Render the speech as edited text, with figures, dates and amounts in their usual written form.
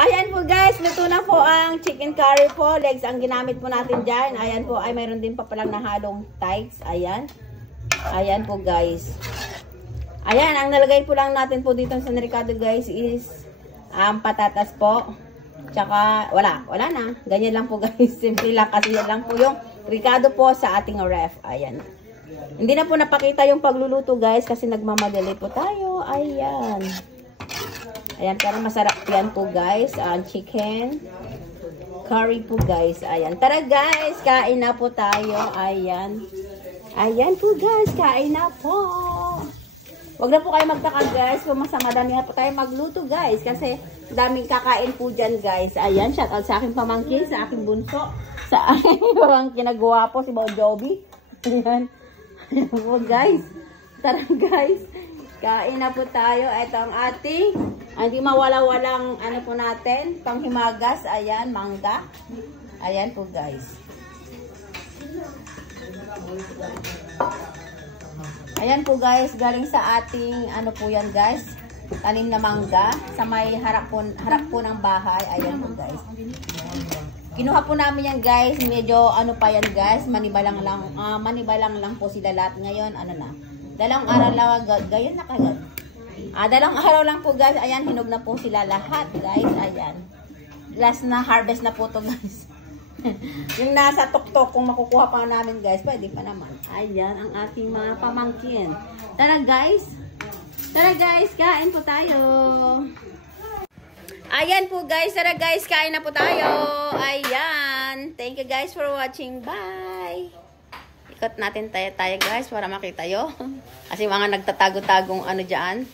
Ayan po guys, luto na po ang chicken curry po. Legs ang ginamit po natin dyan. Ayan po, ay mayroon din pa palang nahalong thighs. Ayan. Ayan po guys. Ayan, ang nalagay po lang natin po dito sa Ricado guys is patatas po. Tsaka, wala na. Ganyan lang po guys. Simple lang kasi yan lang po yung Ricado po sa ating ref. Ayan. Hindi na po napakita yung pagluluto guys kasi nagmamadali po tayo. Ayan. Ayan, pero masarap yan po guys. Ang chicken curry po guys. Ayan. Tara guys, kain na po tayo. Ayan. Ayan po guys, kain na po. Huwag na po kayo magtaka guys kung madami na po tayo magluto guys. Kasi daming kakain po dyan guys. Ayan, shout out sa aking pamangkin, sa aking bunso. Sa aking pamangkin nagawa po si Bao Joby. Ayan. Ayan po guys. Tara guys. Kain na po tayo. Ito ang ating, hindi mawala-walang ano po natin, panghimagas. Ayan, mangga. Ayan po guys. Ayan po guys, galing sa ating, ano po yan guys, tanim na mangga. Sa may harap po ng bahay. Ayan po guys. Kinuha po namin yan guys. Medyo ano pa yan guys, manibalang lang po sila lahat. Ngayon, ano na. Dalawang araw lang, gayon na kagad. Dalawang araw lang po guys. Ayan, hinog na po sila lahat guys. Ayan. Last na harvest na po to guys. Yung nasa tuktok, kung makukuha pa namin guys, pwede pa naman. Ayan, ang ating mga pamangkin. Tara guys. Tara guys, kain po tayo. Ayan po guys, tara guys, kain na po tayo. Ayan. Thank you guys for watching. Bye. Ikot natin tayo guys para makita yo. Kasi mga nagtatago-tagong ano dyan.